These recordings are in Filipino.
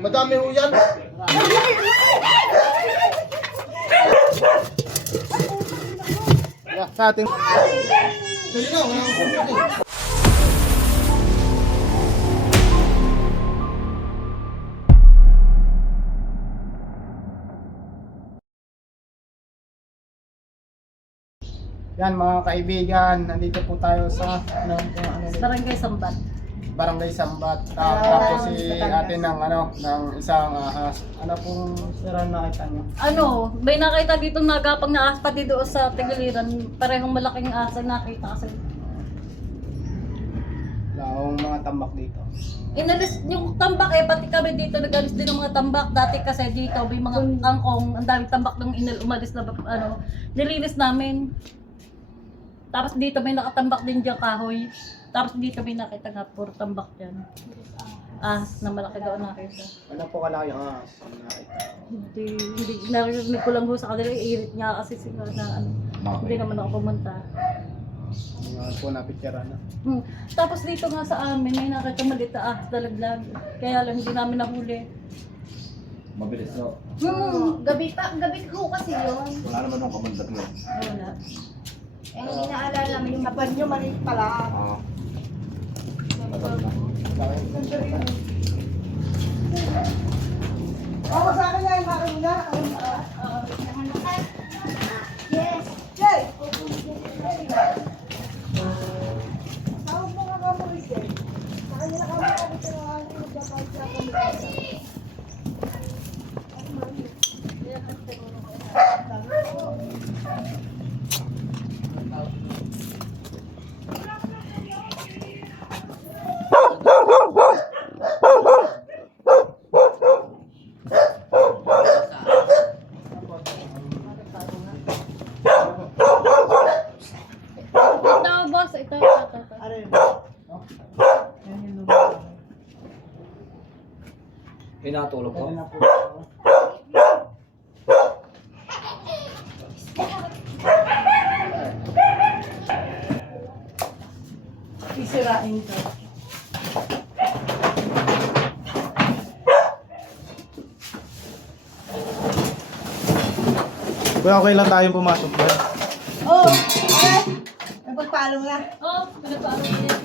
Madami ho yan. Sa ating... Dali na, wala akong kumputi. Yan mga kaibigan, nandito po tayo sa Barangay Sambat. Barangay Sambat. Tapos si ate ng ng isang ahas. Ano pong sira nakita niyo? Ano, may nakita dito nagapang na ahas pati doon sa Tigiliran. Parehong malaking ahas ang nakita kasi. Wala akong mga tambak dito. Inalis yung tambak pati kami dito nag-alis din ng mga tambak. Dati kasi dito may mga angkong, ang daming tambak nung umalis na nilinis namin. Tapos dito may nakatambak din dyan kahoy. Tapos dito may nakita nga puro tambak dyan. Ahas na malaki daw nakita. Ano po kalaki yung ahas? Nakita. Hindi, narinig ko lang ho sa kanila, iirit niya kasi sila na hindi naman ako pumunta. Mga po napitira na. Tapos dito nga sa amin, may nakita maliit na ahas dalaglag. Kaya lang hindi namin nahuli. Mabilis no? Gabi ko kasi yun. Wala naman nung kamandag yun. Wala. Eh, inaalala namin yung kapan nyo, maliit pala. Oo. Ako sa akin yan, bakit na? Yes. Jay! Tawag mo nga kamulis eh. Sa kanya na kami ito na ang magdapag sa kamulis. Ito, boss. Ito. Ano yun? Pinatulog ko? Pwede na po. Sisirain ito. Kuya, okay lang tayong pumasok ba? Oh! Okay! Napagpalo na. Oh, pinagpaano niya.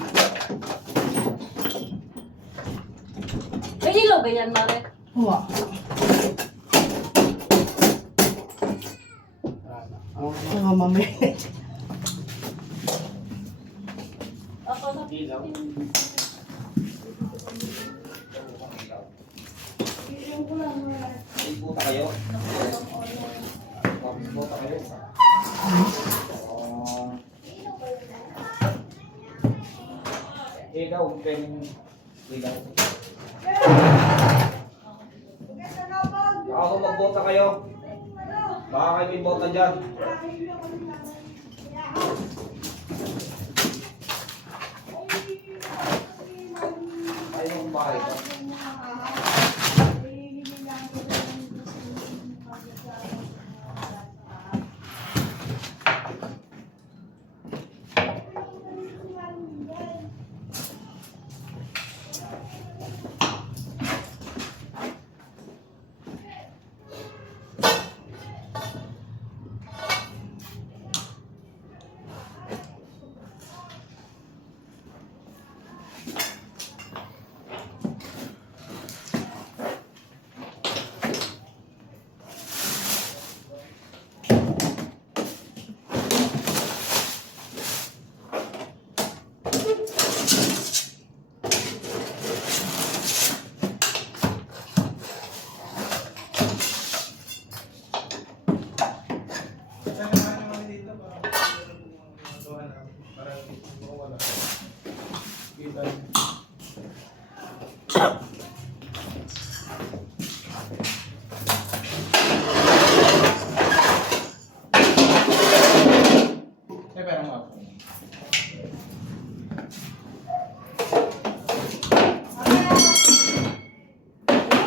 May ilaw ba yan, Mare? Huwa. Mga mamay. Ako na. Ilaw. Ibuta kayo? Ibuta kayo? Ilaw, pwedeng ilaw. Ako magbota kayo. Baka kayo may bota dyan. Ayaw yung bahay ko.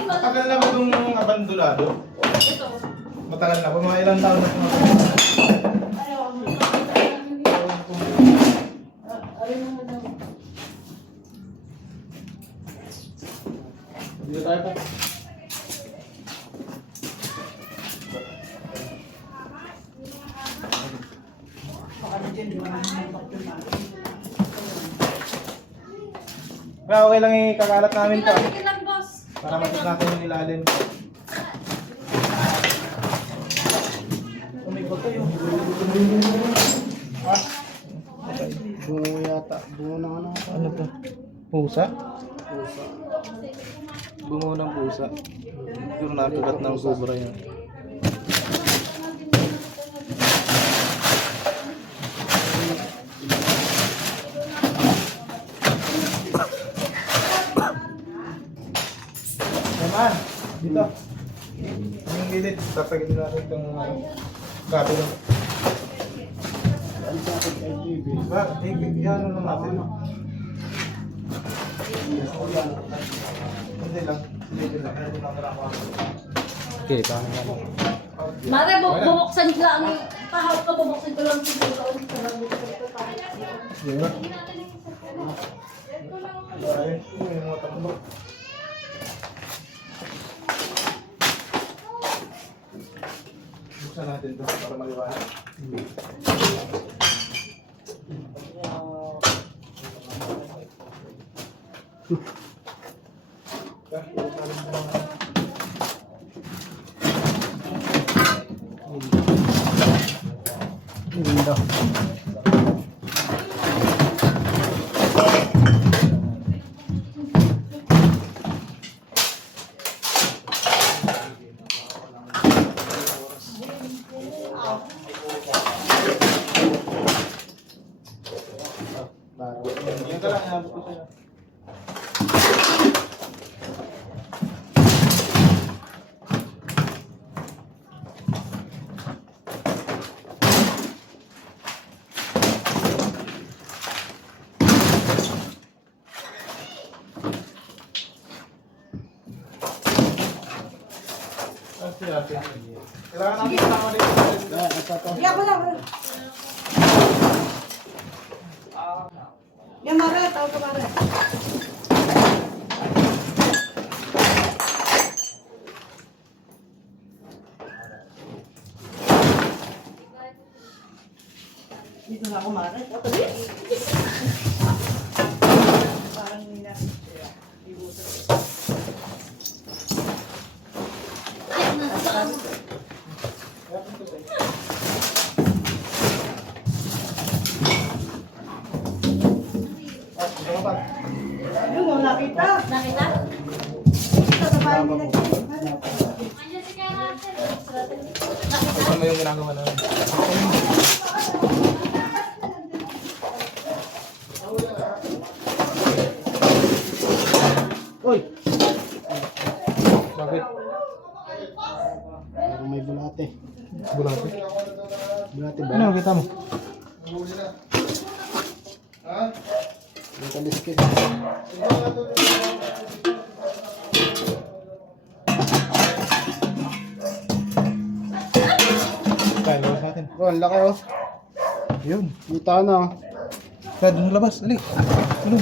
Matagal na ba itong abandonado? Ito. Matagal na ba? Mga ilang taon na itong Dito tayo po. Kaya okay lang ikakalat namin to. Sige lang, boss. Para matik natin yung ilalim. Umikot to yung. Bungo yata. Bungo na ano. Ano to? Pusa? Bungo ng pusa. Yung nakagat ng sobra yan. Naman, dito. Yung gilid, tatagin natin itong kabilo. Ang sa akin ay TV. Ba, ano naman natin. Hindi lang. Hindi lang. Okay, paano nga. Mare, bubuksan ko lang. Pahawak ka, bubuksan ko lang siguro. Yun na. Ay, yung mga tambok. Buksan natin ito para maliwanag. Lindo. Yan ka lang, inabot ko sa'yo. Ate. Kailangan natin kasama dito. Hindi ako lang. Yan, Mare. Tawag ka, Mare. Dito na ako, Mare. Parang nila. Ayun, mo nakita. Nakita? Nakita sa bahay nila. Ano yung ginagawa namin? Uy! Bakit? Parang may bulate. Bulate. Bulate ba? Ano kita mo? May kaliskit. Kaya labas natin. Oh, ang laki oh. Yun. Kita na. Kaya doon labas. Ali. Ano?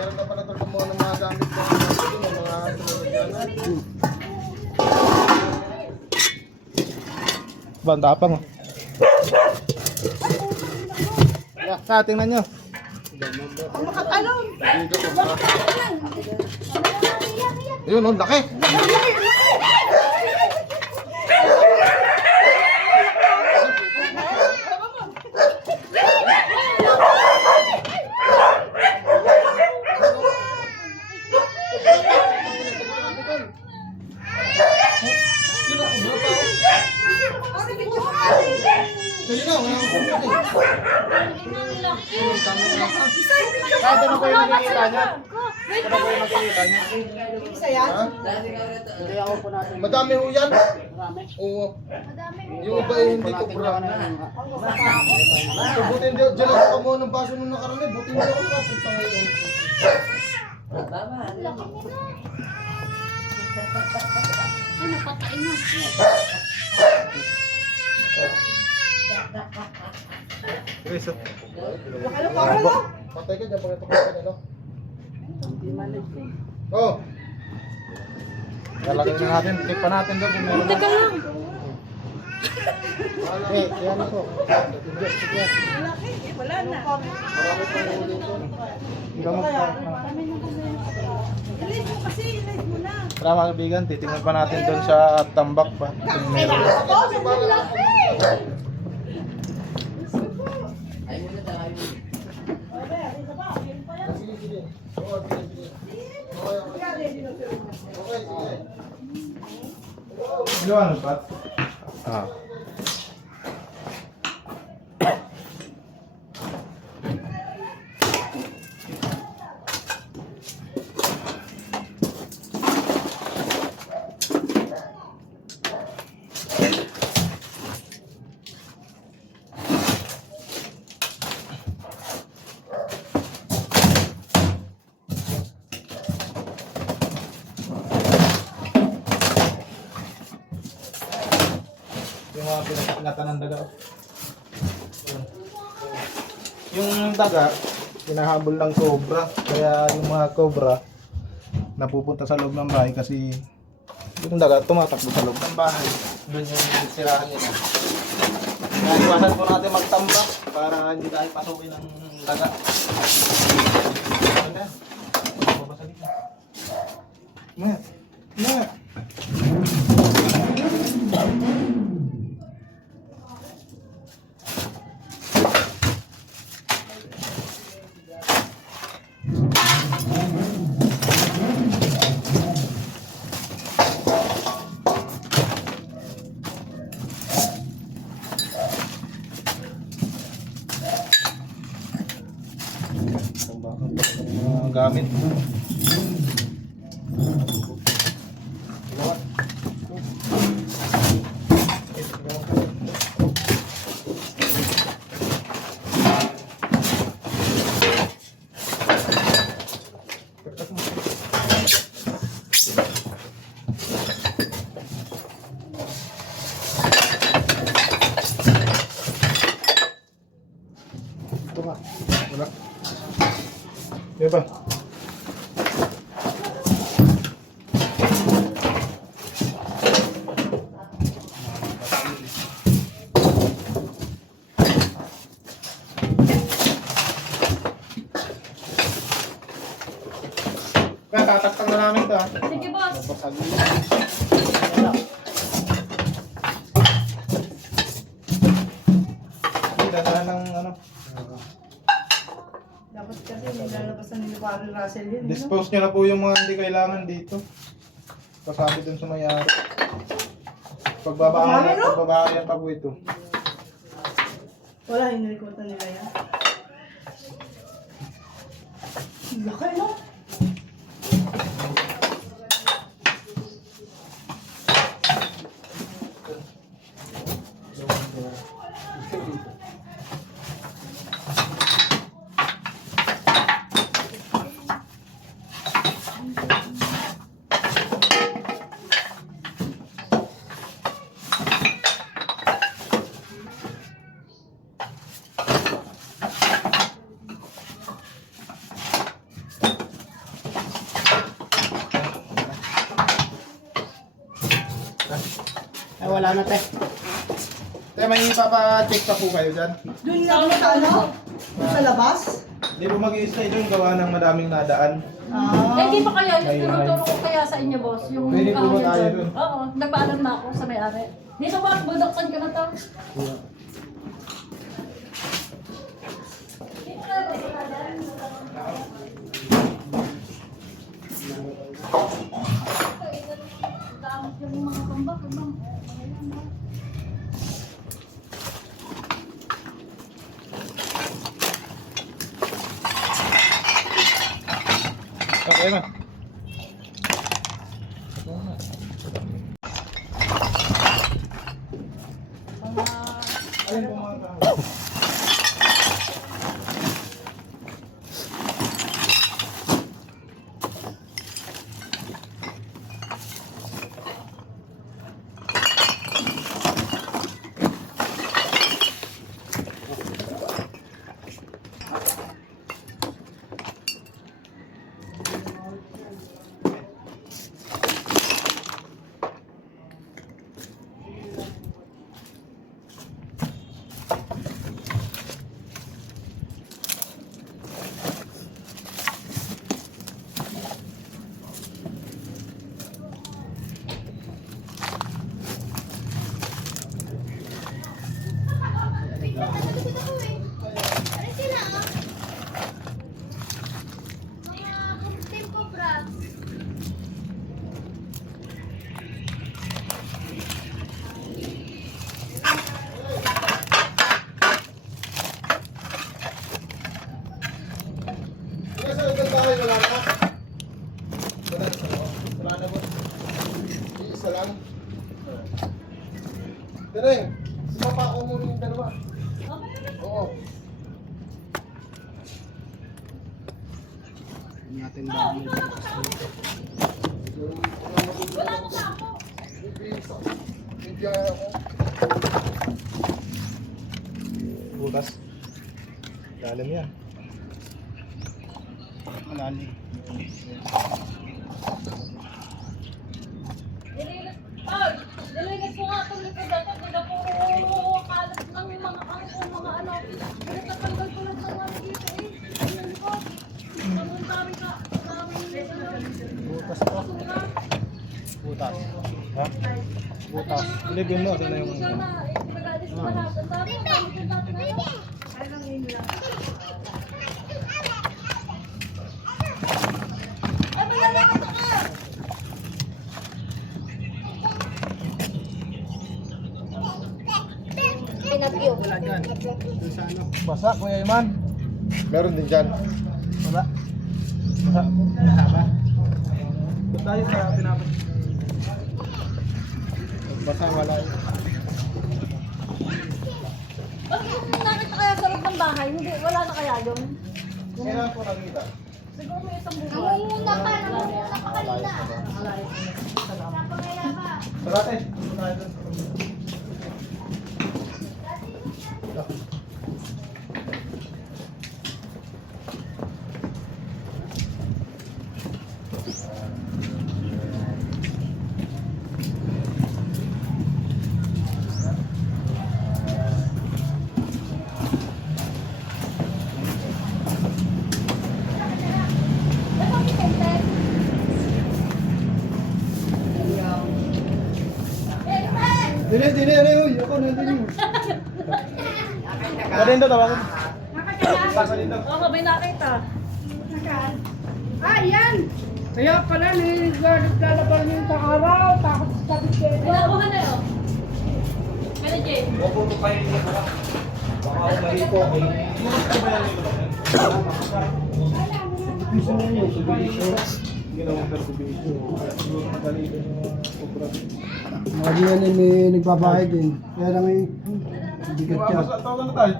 Meron na pala ito mo ng mga gamit ko. Mga Bantapang oh. Sa tingnan nyo. Ang makatalon. Yun oh, laki. Kahit ano po yung nakikita nyo? Wait lang. Isa yan? Ha? Hindi ako po natin. Madami ho yan. Marami. Oo. Madami. Yung iba eh, hindi ko bra. Buti hindi dyan ako kumuha ng baso nung nakarami. Buti hindi ako kapunta ngayon. Laki nila. Ay, napatay na. Chris, Laki na parang mo. patay ka dyan. Pakita ka ano. Oh. Lalagyan na natin. Tikpa natin doon kung meron. Teka lang. Eh, yan po. Laki. Wala na. Gamot po. Ilid mo kasi, ilid mo na. Tara mga kaibigan, titingnan pa natin doon sa tambak pa. Kung meron. Ako, sobrang laki. Ano pa? Ah. Yung mga pinagingatan ng daga. Yung daga, hinahabol ng cobra. Kaya yung mga cobra, napupunta sa loob ng bahay kasi yung daga tumatakbo sa loob ng bahay. Doon yung sirahan nila. Kaya iwasan po natin magtambak para hindi tayo pasukin ng daga. Ano yan? Babasagin na. Ingat. Ingat. Mga gamit. Ito ka. Wala. Diba ba? Kaya tataktak na namin ito, ha? Sige, boss. Basagin. Dadaan ng ano. Dapat kasi nilalabasan ni Warren Russell yun. Dispose nyo na po yung mga hindi kailangan dito. Pasabi dun sa may-ari. Pagbabahayan pa po ito. Wala, hinilikutan nila yan. Laki, no? Ay, wala na, te. Kaya may ipapa-check pa po kayo dyan. Doon lang sa ano? Sa labas? Hindi po mag-i-stay doon, gawa ng madaming nadaan. Eh, di pa kaya, Ayun, tinuturo ko kaya sa inyo, boss. Yung Pwede po ba kahon tayo doon. dun? Oo, nagpaalam na ako sa may-ari. Dito ba, budoksan ka na to? Yung mga tambak, bang? Okay na. Alin po mga kahoy? Sa ibang bahay wala na? Wala na ba? Isa lang. Direng, sumapa ko muna yung dalawa. Oo. Natin ba? Wala mo ka ako. Hindi ako. Butas. Dalam yan. Malalim. Nilinis ko nga itong likod natin. Hindi na puro kalat ng mga kangkong, mga ano. Pinagtatanggal ko lang sa mga dito eh. Tingnan ko. Ang dami ka. Butas pa. Butas. Ha? Butas. Ilibin mo, doon na yung... Pinag-alis ko lahat. Ang dami din natin. Ay, malalaki ito ka! Pinagyo. Wala dyan. Doon sa ano? Basa, Kuya Iman. Meron din dyan. Wala. Basa. Basa ba? Doon tayo sa pinapos. Basa wala yun. Bakit nakita kaya sa loob ng bahay? Hindi, wala na kaya yun? Kailan po nakita? Siguro may isang buwan. Nangunguna ka kanina. Sarate. Doon tayo doon. Dili, uy. Ako na dili. Pwede doon, tawagin. Basa din doon. Oo, may nakita. Ah, yan! Kaya pala, nilalaban niyo sa araw, takot sa bigay. Pinakuha na yun. Kaya Jay. Huwag po kayo niya ba? Baka umahin po. Gusto niyo yung subisyo. Ginawang pertubisyo. Madali din yung kubra. Mga di yan may nagbabahay din. Kaya lang may bigat siya. Tawagan na tayo.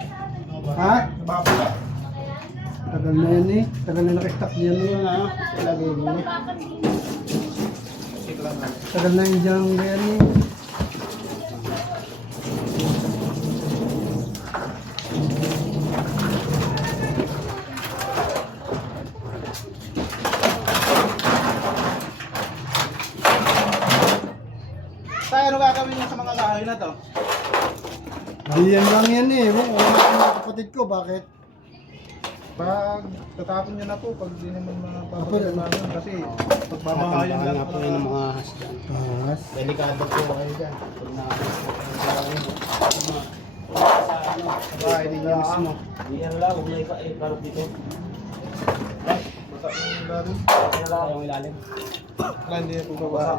Ha? Nabapula. Tagal na yan eh. Tagal na nakistak diyan na yan ha. Lagi din eh. Tagal na yun dyan ganyan eh. Tayo, ano gagawin mo sa mga kahoy na to? Diyan lang yan eh. Wala mga kapatid ko. Bakit? Pag tatapon nyo na po, pag di naman Pwede. mapapagalaman kasi pagmamahayan Tatambakan lang nga po yun ng mga ahas dyan. Ahas. Delikado po kayo dyan. Pag Bahay ninyo mismo. Iyan lang, huwag na iparot dito. basa yung ilalim. Iyan lang yung ilalim. Wala, hindi na po babasa.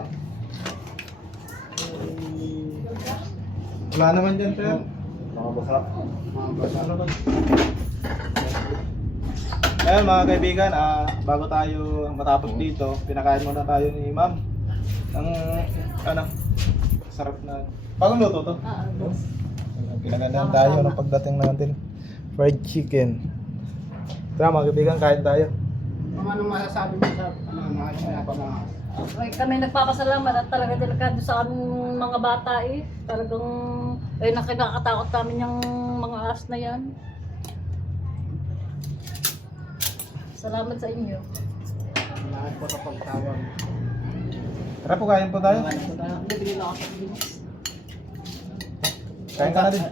Wala naman dyan, sir. Mga basa. Ano ba? Ayun mga kaibigan, bago tayo matapos dito, pinakain muna tayo ni ma'am ng ano, sarap na bagong luto to. Boss. Pinagandaan tayo ng pagdating natin. Fried chicken. Tara mga kaibigan, kain tayo. Anong masasabi mo sa mga sinapamahas? Ay, kami nagpapasalamat at talaga delikado sa aming mga bata eh. Talagang ay nakakatakot namin yung mga ahas na yan. Salamat sa inyo. Lahat po sa pagtawag. Tara po, kain po tayo. Bibili na ako sa Pilipinas. Kain ka na din.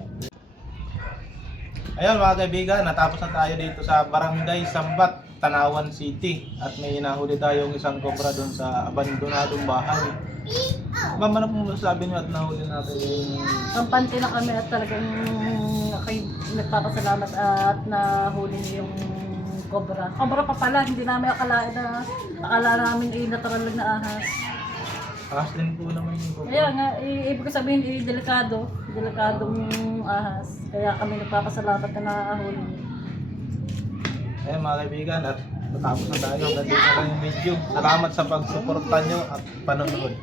Ayun mga kaibigan, natapos na tayo dito sa Barangay Sambat, Tanawan City. At may hinahuli tayong isang cobra doon sa abandonadong bahay. Ma'am, ano pong masasabi niyo at nahuli natin yung... Kampante na kami at talagang nagpapasalamat at nahuli niyo yung cobra. Cobra pa pala, hindi namin akalain na akala namin natural lang na ahas. Ahas din po naman yung cobra. Kaya nga, ibig ko sabihin, delikadong ahas. Kaya kami nagpapasalamat na nakahuli. Ayun mga kaibigan, at natapos na tayo. Hanggang dito na lang yung video. Salamat sa pagsuporta nyo at panonood.